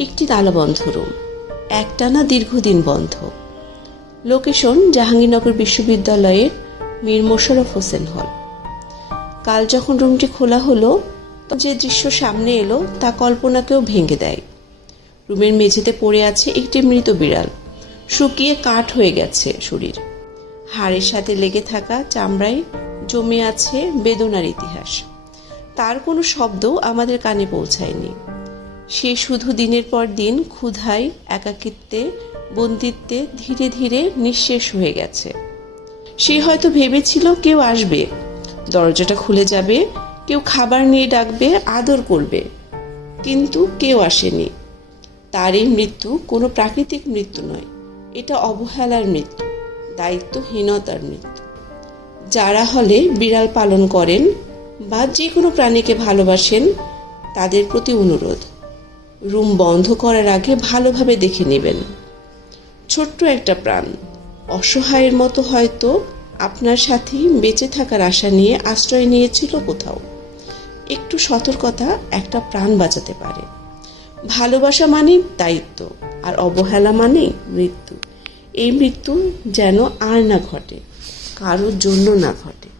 একটি তালাবন্ধ রুম, একটানা দীর্ঘদিন বন্ধ। লোকেশন জাহাঙ্গীরনগর বিশ্ববিদ্যালয়ের মীর মোশাররফ হোসেন হল। কাল যখন রুমটি খোলা হলো যে দৃশ্য সামনে এলো, তা কল্পনাকেও ভেঙে দেয়। রুমের মেঝেতে পড়ে আছে একটি মৃত বিড়াল। শুকিয়ে কাঠ হয়ে গেছে শরীর। হাড়ের সাথে লেগে থাকা চামড়ায় জমে আছে বেদনার ইতিহাস। তার কোনো শব্দ আমাদের কানে পৌঁছায়নি। সে শুধু দিনের পর দিন ক্ষুধায়, একাকিত্বে, বন্দিত্বে ধীরে ধীরে নিঃশেষ হয়ে গেছে। সে হয়তো ভেবেছিল কেউ আসবে, দরজাটা খুলে যাবে, কেউ খাবার নিয়ে ডাকবে, আদর করবে। কিন্তু কেউ আসেনি। তার এই মৃত্যু কোনো প্রাকৃতিক মৃত্যু নয়, এটা অবহেলার মৃত্যু, দায়িত্বহীনতার মৃত্যু। যারা হলে বিড়াল পালন করেন বা যে কোনো প্রাণীকে ভালোবাসেন, তাদের প্রতি অনুরোধ রুম বন্ধ করার আগে ভালোভাবে দেখে নেবেন। ছোট্ট একটা প্রাণ। অসহায়ের মতো হয়তো আপনার সাথেই বেঁচে থাকার আশা নিয়ে আশ্রয় নিয়েছিল কোথাও। একটু সতর্কতা একটা প্রাণ বাঁচাতে পারে। ভালোবাসা মানেই দায়িত্ব, আর অবহেলা মানেই মৃত্যু। এই মৃত্যু যেন আর না ঘটে, কারোর জন্য না ঘটে।